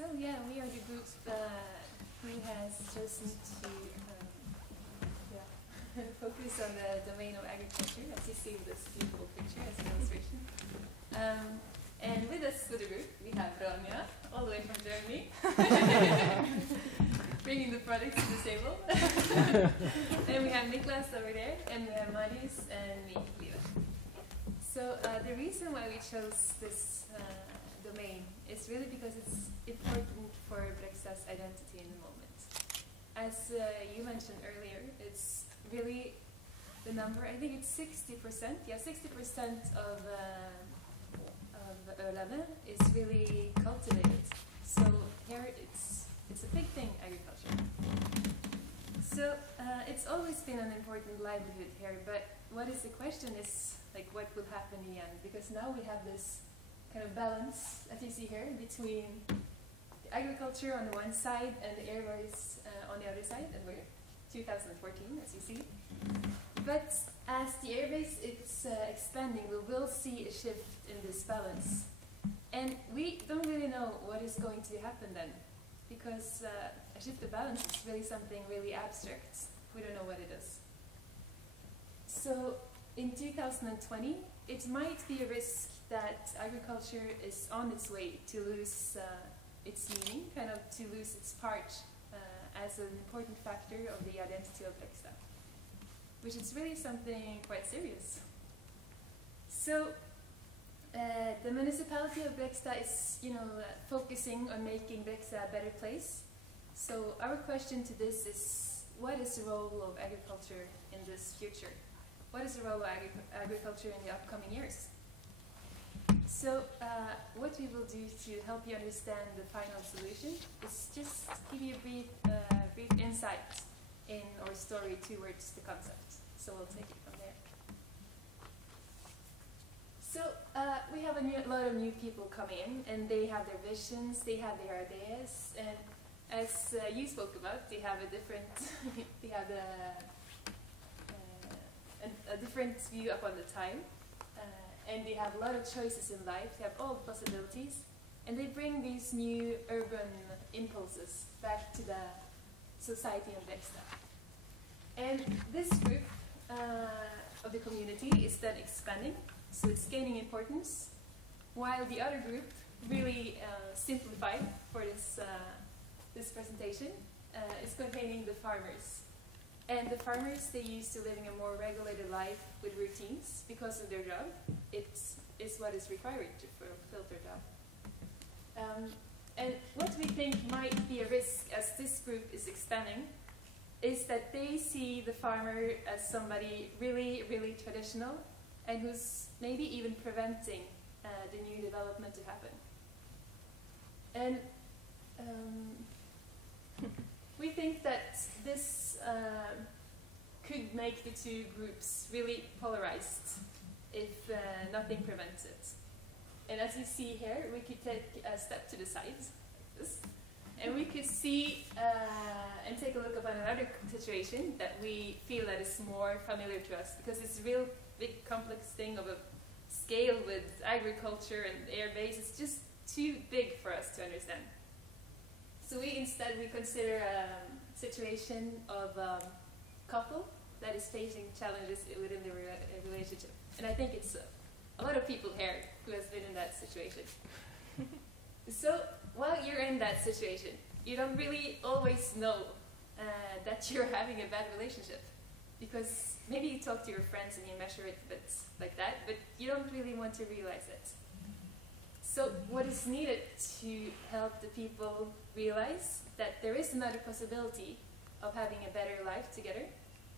So yeah, we are the group who has chosen to focus on the domain of agriculture, as you see with this beautiful picture as an illustration. And with us for the group, we have Rania, all the way from Germany, bringing the products to the table. And we have Niklas over there, and we have Marius, and me, Liva. So the reason why we chose this domain is really because it's important for Breksta's identity in the moment. As you mentioned earlier, it's really the number, I think it's 60%, yeah, 60% of Ørlandet is really cultivated. So here it's a big thing, agriculture. So it's always been an important livelihood here, but what is the question is, like, what will happen in the end? Because now we have this kind of balance, as you see here, between the agriculture on the one side and the airways on the other side, and we're 2014, as you see. But as the airbase is expanding, we will see a shift in this balance. And we don't really know what is going to happen then, because a shift of balance is really something really abstract. We don't know what it is. So in 2020, it might be a risk that agriculture is on its way to lose its meaning, kind of to lose its part as an important factor of the identity of Breksta, which is really something quite serious. So the municipality of Breksta is, focusing on making Breksta a better place. So our question to this is, what is the role of agriculture in this future? What is the role of agriculture in the upcoming years? So what we will do to help you understand the final solution is just give you a brief insight in our story towards the concept. So we'll take it from there. So we have a lot of new people coming in, and they have their visions, they have their ideas, and as you spoke about, they have a different, they have a different view upon the time, and they have a lot of choices in life. They have all the possibilities, and they bring these new urban impulses back to the society of Breksta. And this group of the community is then expanding, so it's gaining importance, while the other group really simplified for this presentation is containing the farmers. And the farmers, they used to living a more regulated life with routines because of their job. It is what is required to fulfill their job. And what we think might be a risk as this group is expanding is that they see the farmer as somebody really, really traditional and who's maybe even preventing the new development to happen. And we think that this could make the two groups really polarized if nothing prevents it. And as you see here, we could take a step to the side, like this, and we could see and take a look at another situation that we feel that is more familiar to us, because it's a real big complex thing of a scale with agriculture and airbase. It's just too big for us to understand. So we consider a situation of a couple that is facing challenges within the relationship. And I think it's a lot of people here who has been in that situation. So while you're in that situation, you don't really always know that you're having a bad relationship. Because maybe you talk to your friends and you measure it a bit like that, but you don't really want to realize it. So what is needed to help the people realize that there is another possibility of having a better life together?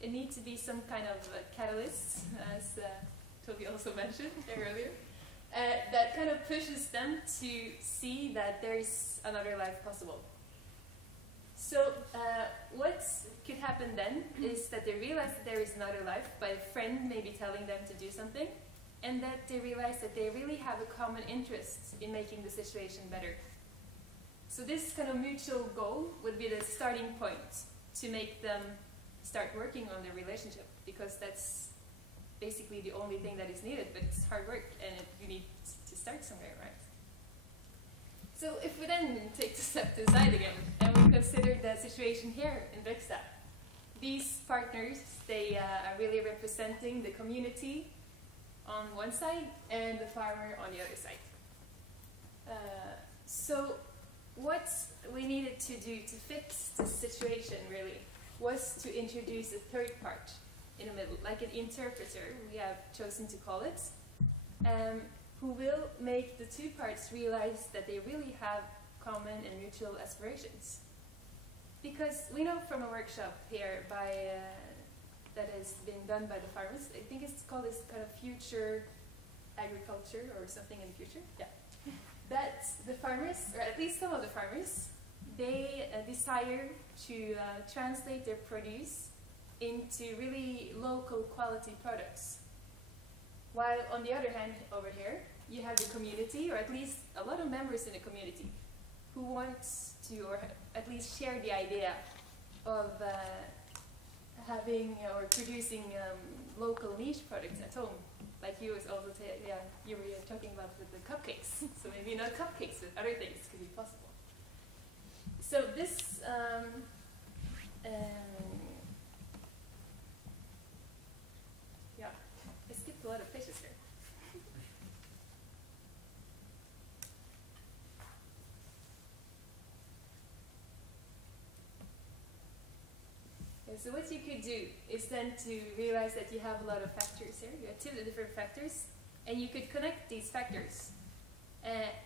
It needs to be some kind of catalyst, as Toby also mentioned earlier, that kind of pushes them to see that there is another life possible. So what could happen then is that they realize that there is another life by a friend maybe telling them to do something, and that they realize that they really have a common interest in making the situation better. So this kind of mutual goal would be the starting point to make them start working on their relationship, because that's basically the only thing that is needed, but it's hard work and you need to start somewhere, right? So So if we then take the step to the side again, and we consider the situation here in Brekstad, these partners, they are really representing the community on one side and the farmer on the other side. So what we needed to do to fix the situation really was to introduce a third part in the middle, like an interpreter, we have chosen to call it, who will make the two parts realize that they really have common and mutual aspirations. Because we know from a workshop here that has been done by the farmers, I think it's called this kind of future agriculture or something in the future, yeah. That the farmers, or at least some of the farmers, they desire to translate their produce into really local quality products. While on the other hand, over here, you have the community, or at least a lot of members in the community, who want to, or at least share the idea of having or producing local niche products at home. Like you was also you were talking about with the cupcakes. So maybe not cupcakes, but other things could be possible. So this yeah, I skipped a lot of pages here. So what you could do is then to realize that you have a lot of factors here. You have two different factors, and you could connect these factors.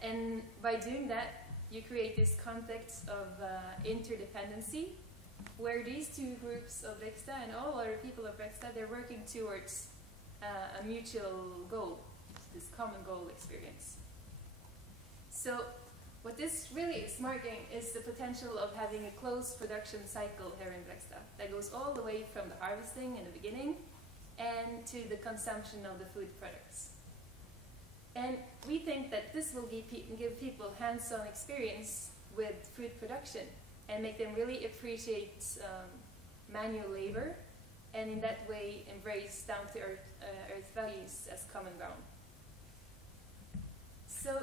And by doing that, you create this context of interdependency, where these two groups of Brekstad and all other people of Brekstad, they're working towards a mutual goal, this common goal experience. So what this really is marking is the potential of having a closed production cycle here in Brekstad that goes all the way from the harvesting in the beginning and to the consumption of the food products. And we think that this will give people hands-on experience with food production and make them really appreciate manual labor, and in that way embrace down-to-earth values as common ground. So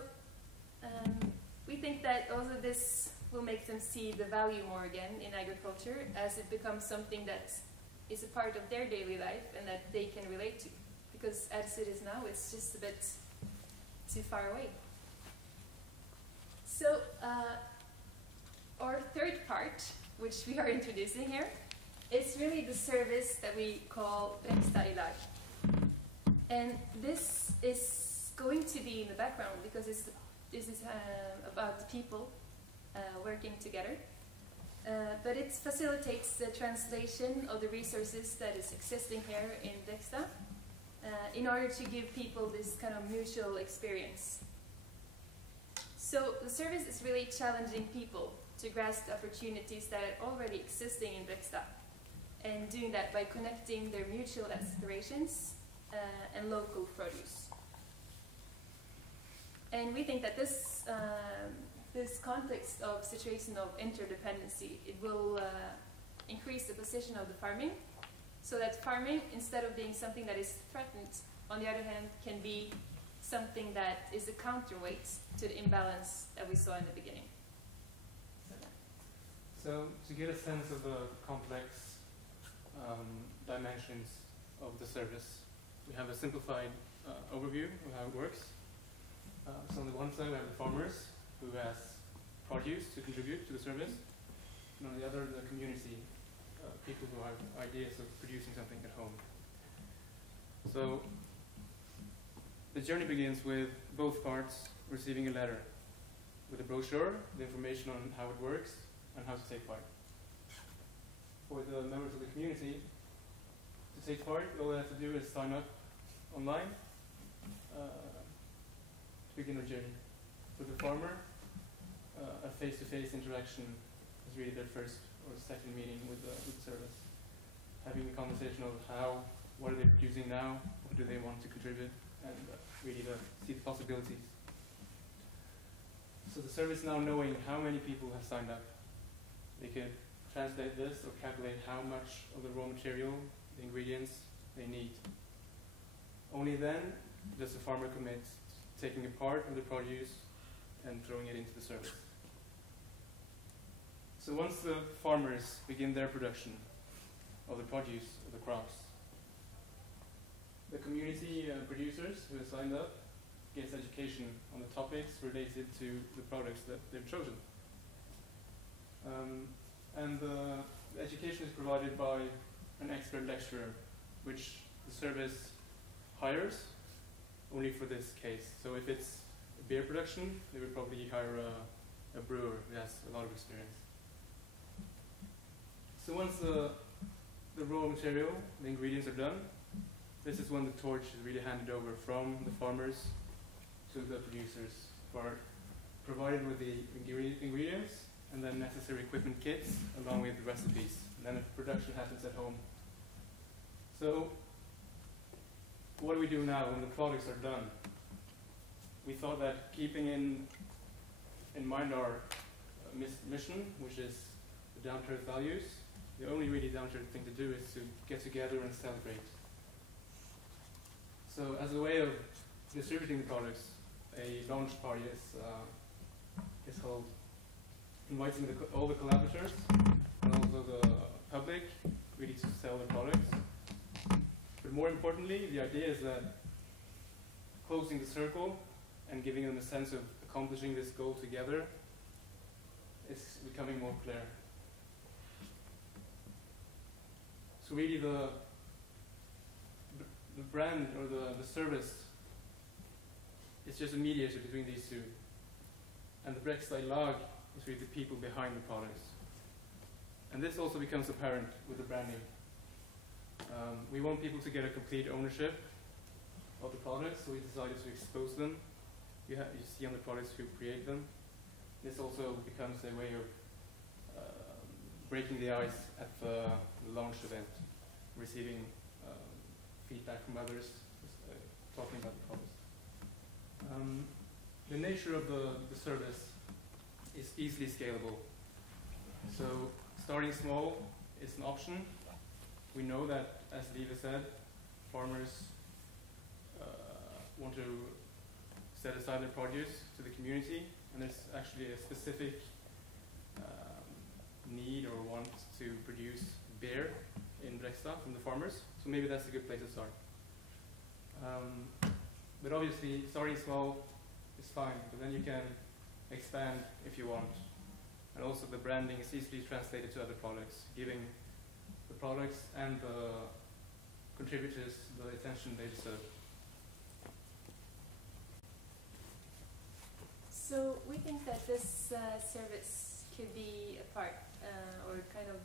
we think that also this will make them see the value more again in agriculture, as it becomes something that is a part of their daily life and that they can relate to. Because as it is now, it's just a bit too far away. So our third part, which we are introducing here, is really the service that we call Brekstad i lag. And this is going to be in the background because this is about the people working together. But it facilitates the translation of the resources that is existing here in Brekstad in order to give people this kind of mutual experience. So the service is really challenging people to grasp the opportunities that are already existing in Brekstad, and doing that by connecting their mutual aspirations and local produce. And we think that this context of situation of interdependency, it will increase the position of the farming, so that farming, instead of being something that is threatened, on the other hand, can be something that is a counterweight to the imbalance that we saw in the beginning. So to get a sense of the complex dimensions of the service, we have a simplified overview of how it works. So on the one side we have the farmers, who has produce to contribute to the service, and on the other the community, people who have ideas of producing something at home. So the journey begins with both parts receiving a letter with a brochure, the information on how it works and how to take part. For the members of the community, to take part, all they have to do is sign up online to begin the journey. For the farmer, a face-to-face interaction is really their first or second meeting with the service. Having a conversation of what are they producing now, what do they want to contribute, and really see the possibilities. So the service now knowing how many people have signed up, they could translate this or calculate how much of the raw material, the ingredients they need. Only then does the farmer commit to taking a part of the produce and throwing it into the service. So once the farmers begin their production of the produce of the crops, the community producers who have signed up gets education on the topics related to the products that they've chosen. And the education is provided by an expert lecturer, which the service hires only for this case. So if it's beer production, they would probably hire a brewer who has a lot of experience. So once the raw material, the ingredients are done, this is when the torch is really handed over from the farmers to the producers, who are provided with the ingredients and then necessary equipment kits along with the recipes. And then production happens at home. So what do we do now when the products are done? We thought that keeping in mind our mission, which is the down-to-earth values, the only really down-to-earth thing to do is to get together and celebrate. So as a way of distributing the products, a launch party is held, inviting all the collaborators and also the public really to sell their products. But more importantly, the idea is that closing the circle and giving them a sense of accomplishing this goal together is becoming more clear. So really the brand or the service is just a mediator between these two. And the Brekstad lag is really the people behind the products. And this also becomes apparent with the branding. We want people to get a complete ownership of the products, so we decided to expose them. You see on the products who create them. This also becomes a way of breaking the ice at the launch event, receiving feedback from others, talking about the products. The nature of the service is easily scalable. So starting small is an option. We know that, as Liva said, farmers want to set aside their produce to the community, and there's actually a specific need or want to produce beer in Brekstad from the farmers, so maybe that's a good place to start. But obviously, starting small is fine, but then you can expand if you want. And also the branding is easily translated to other products, giving the products and the contributors the attention they deserve. So we think that this service could be a part or kind of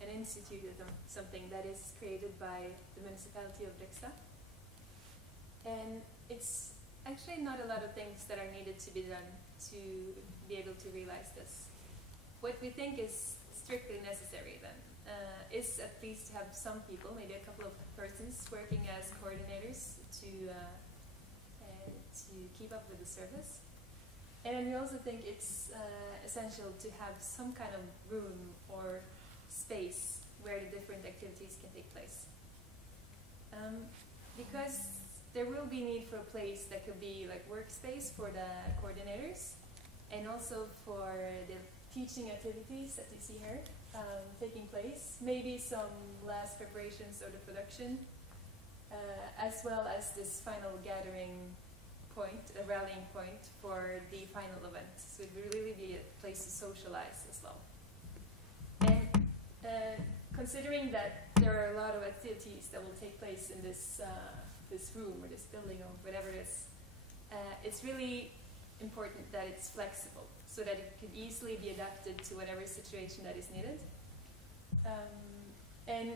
an institute or something that is created by the municipality of Brekstad. And it's actually not a lot of things that are needed to be done to be able to realize this. What we think is strictly necessary then is at least to have some people, maybe a couple of persons, working as coordinators to keep up with the service. And we also think it's essential to have some kind of room or space where the different activities can take place. Because there will be need for a place that could be like workspace for the coordinators and also for the teaching activities that you see here taking place, maybe some last preparations or the production, as well as this final gathering point, a rallying point for the final event. So it will really be a place to socialize as well. And considering that there are a lot of activities that will take place in this this room or this building or whatever it is, it's really important that it's flexible so that it could easily be adapted to whatever situation that is needed. And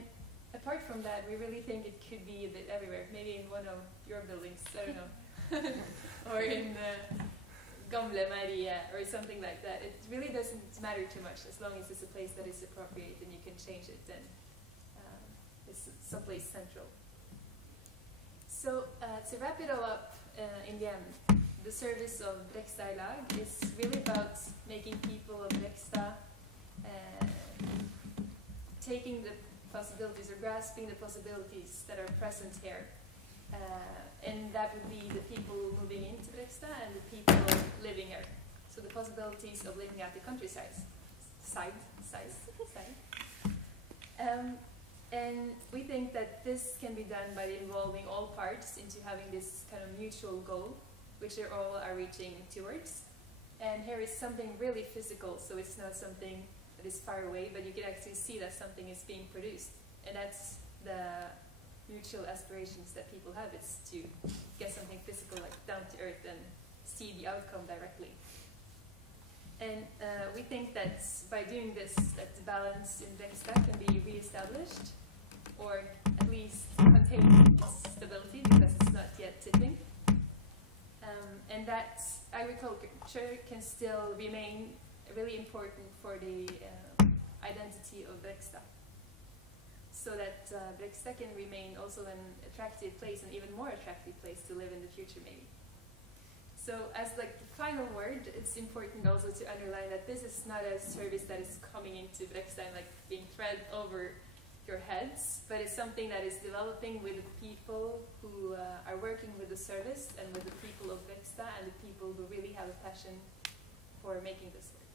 apart from that, we really think it could be a bit everywhere, maybe in one of your buildings, I don't know, or in Gamle Maria or something like that. It really doesn't matter too much as long as it's a place that is appropriate and you can change it and it's someplace central. So to wrap it all up in the end, the service of Brekstad lag is really about making people of Brekstad taking the possibilities or grasping the possibilities that are present here. And that would be the people moving into Brekstad and the people living here. possibilities of living at the countryside. And we think that this can be done by involving all parts into having this kind of mutual goal, which they all are reaching towards. And here is something really physical, so it's not something that is far away, but you can actually see that something is being produced. And that's the mutual aspirations that people have, is to get something physical, like down to earth, and see the outcome directly. And we think that by doing this, that the balance in Veksta can be re-established, or at least contain its stability, because it's not yet tipping. And that agriculture can still remain really important for the identity of Veksta. So that Veksta can remain also an attractive place, and even more attractive place to live in the future, maybe. So as like the final word, it's important also to underline that this is not a service that is coming into Veksta and like being thread over your heads, but it's something that is developing with the people who are working with the service, and with the people of Veksta, and the people who really have a passion for making this work.